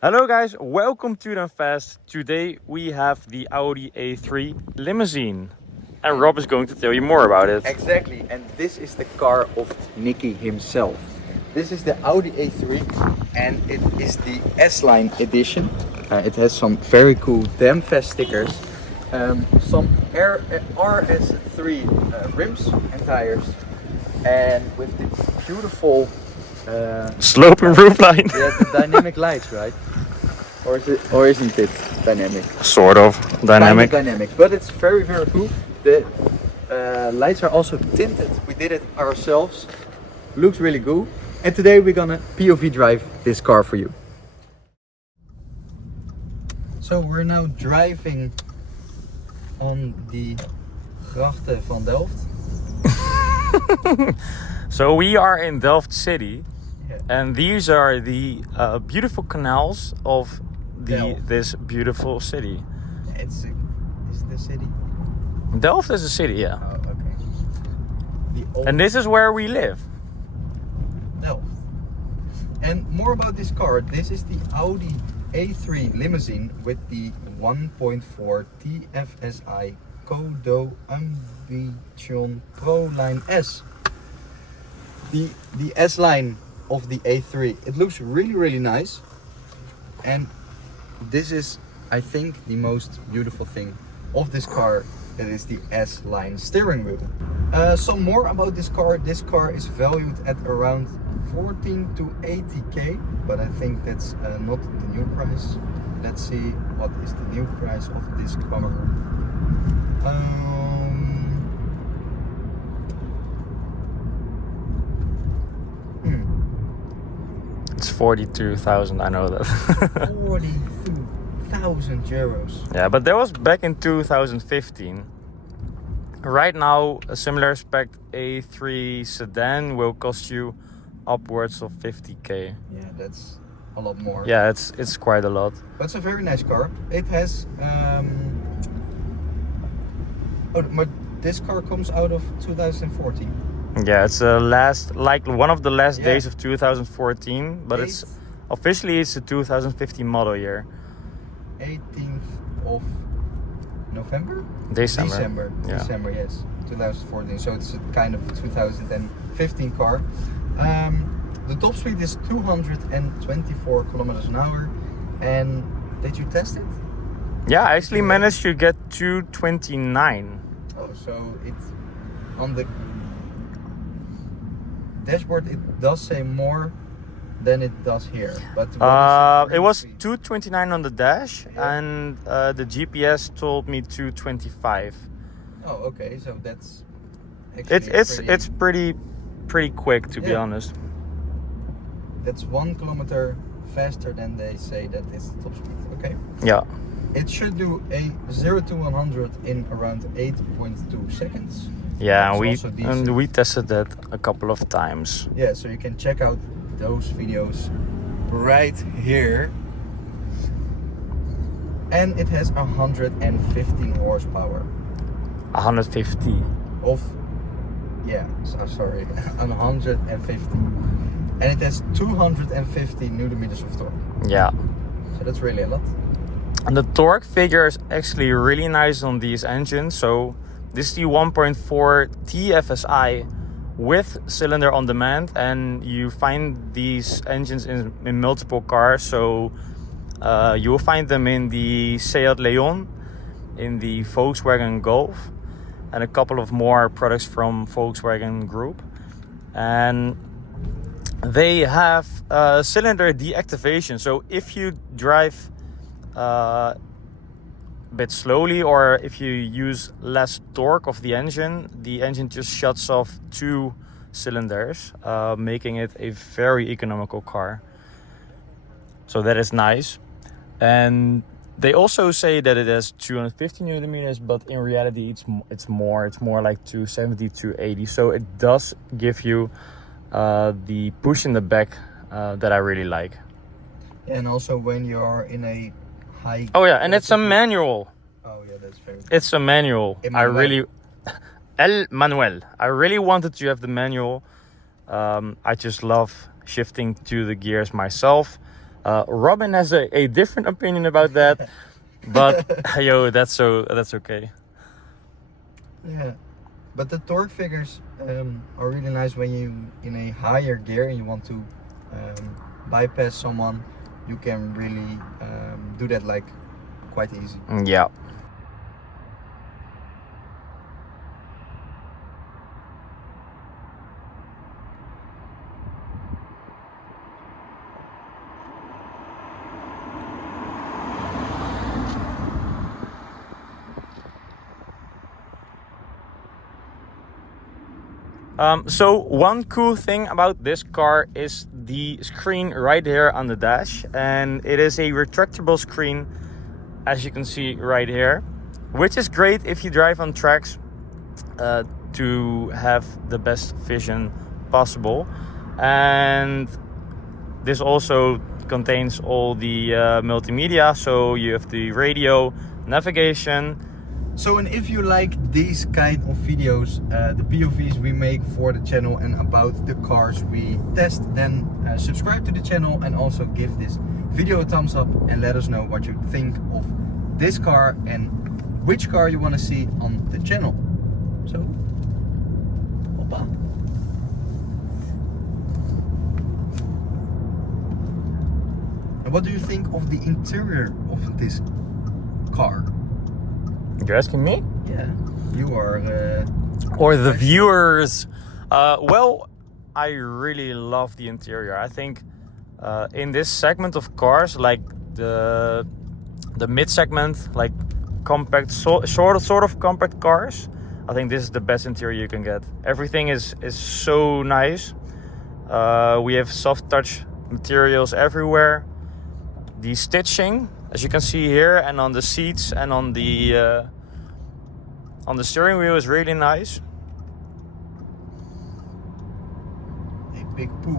Hello guys, welcome to the Fast. Today we have the Audi A3 Limousine. And Rob is going to tell you more about it. Exactly, and this is the car of Nicky himself. This is the Audi A3 and it is the S-Line edition. It has some very cool damn fast stickers, some RS3 rims and tires, and with the beautiful Sloping roofline. yeah, the dynamic lights, right? Or isn't it dynamic? Sort of dynamic. Kind of dynamic, but it's very cool. The lights are also tinted. We did it ourselves. Looks really cool. And today we're gonna POV drive this car for you. So we're now driving on the grachten van Delft. So we are in Delft City. Yeah. And these are the beautiful canals of Delft. this beautiful city. Is it the city? Delft is a city, yeah. Oh, okay. The old And this is where we live. Delft. And more about this car. This is the Audi A3 Limousine with the 1.4 TFSI COD Proline S. The S-Line of the A3. It looks really nice. And this is, I think, the most beautiful thing of this car. That is the S-Line steering wheel. Some more about this car. This car is valued at around 14 to 80k, but I think that's not the new price. Let's see what is the new price of this car. It's 42,000, I know that. 42,000 euros. Yeah, but that was back in 2015. Right now, a similar spec A3 Sedan will cost you upwards of 50k. Yeah, that's a lot more. Yeah, it's quite a lot. But it's a very nice car. It has this car comes out of 2014. Yeah, it's one of the last Yeah. days of 2014, but it's officially it's a 2015 model year. 18th of November? December. Yeah. December, yes. 2014. So it's a kind of 2015 car. The top speed is 224 kilometers an hour. And did you test it? Yeah, I actually managed to get 229. Oh, so it's on the dashboard. It does say more than it does here. But what is It was speed? 229 on the dash, Yeah. and the GPS told me 225. Oh, okay. So that's actually It's pretty quick, to be Yeah. honest. That's 1 kilometer faster than they say that is the top speed. Okay. Yeah. It should do a 0 to 100 in around 8.2 seconds. Yeah, That's also decent. we tested that a couple of times. Yeah, so you can check out those videos right here. And it has 115 horsepower 150. of, sorry, 150. And it has 250 newton-meters of torque. Yeah. So that's really a lot. And the torque figure is actually really nice on these engines. So this is the 1.4 TFSI with cylinder on demand, and you find these engines in multiple cars. So you will find them in the Seat Leon, in the Volkswagen Golf, and a couple of more products from Volkswagen Group. And they have cylinder deactivation. So if you drive a bit slowly, or if you use less torque of the engine just shuts off 2 cylinders, making it a very economical car. So that is nice. And they also say that it has 250 newton meters, but in reality it's more like 270, 280. So it does give you the push in the back that I really like. And also when you are in a high... Oh yeah, and it's a manual. Oh yeah, that's very good. It's a manual. Emmanuel. El Manuel. I really wanted to have the manual. I just love shifting to the gears myself. Robin has a different opinion about that, but yo, that's okay. Yeah, but the torque figures are really nice when you in a higher gear and you want to bypass someone. You can really do that like quite easy. Yeah. So one cool thing about this car is the screen right here on the dash, and it is a retractable screen, as you can see right here, which is great if you drive on tracks to have the best vision possible. And this also contains all the multimedia, so you have the radio, navigation. So, and if you like these kind of videos, the POVs we make for the channel and about the cars we test, then subscribe to the channel and also give this video a thumbs up and let us know what you think of this car and which car you want to see on the channel. So, hoppa. And what do you think of the interior of this car? You're asking me? Yeah, you are. Or the viewers. Well, I really love the interior. I think in this segment of cars, like the mid segment, like compact, sort of compact cars, I think this is the best interior you can get. Everything is so nice. We have soft touch materials everywhere. The stitching, as you can see here, and on the seats and on the steering wheel, is really nice. A big poo.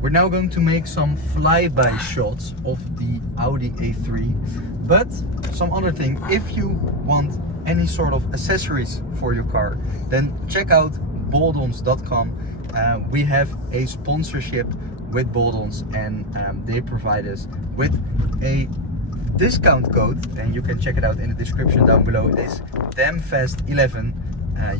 We're now going to make some flyby shots of the Audi A3, but some other thing, if you want any sort of accessories for your car, then check out boldons.com. We have a sponsorship with Boldons, and they provide us with a discount code, and you can check it out in the description down below. It is DAMFEST11.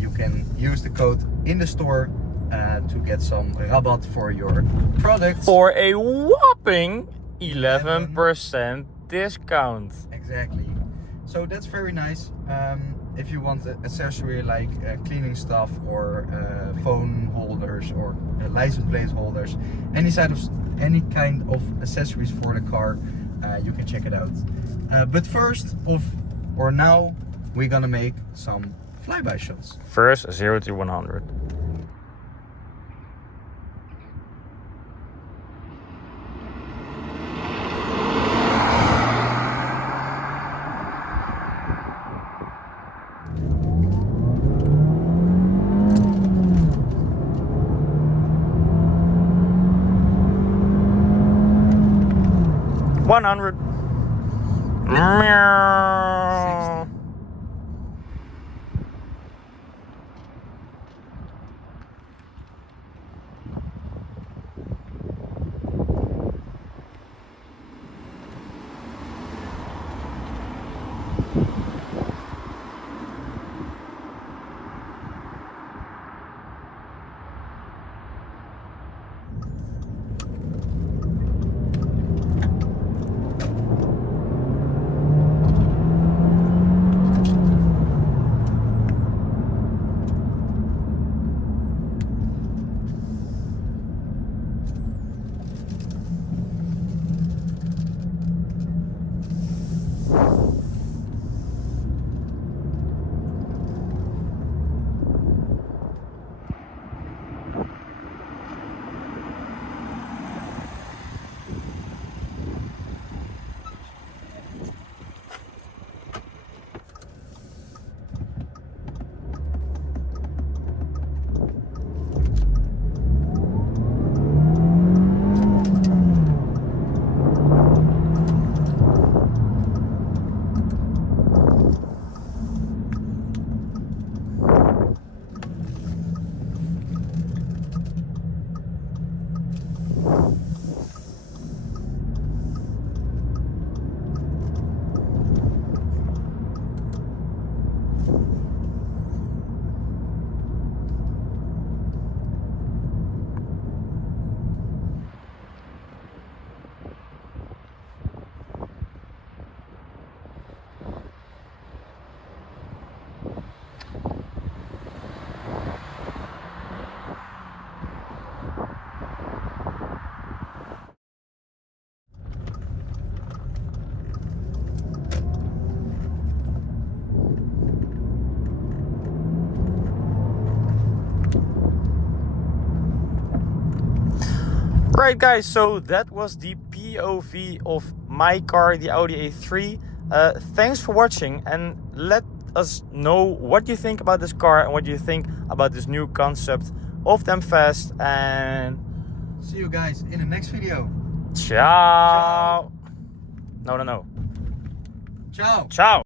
You can use the code in the store to get some rabat for your products. For a whopping 11% discount. Exactly. So that's very nice. If you want an accessory like cleaning stuff or phone holders or license plate holders, any kind of accessories for the car, you can check it out. But now we're gonna make some flyby shots. First, 0 to 100. $100. Meow. 60. Alright guys, so that was the POV of my car, the Audi A3. Thanks for watching, and let us know what you think about this car and what you think about this new concept of them fast. And see you guys in the next video. ciao. No. Ciao. Ciao.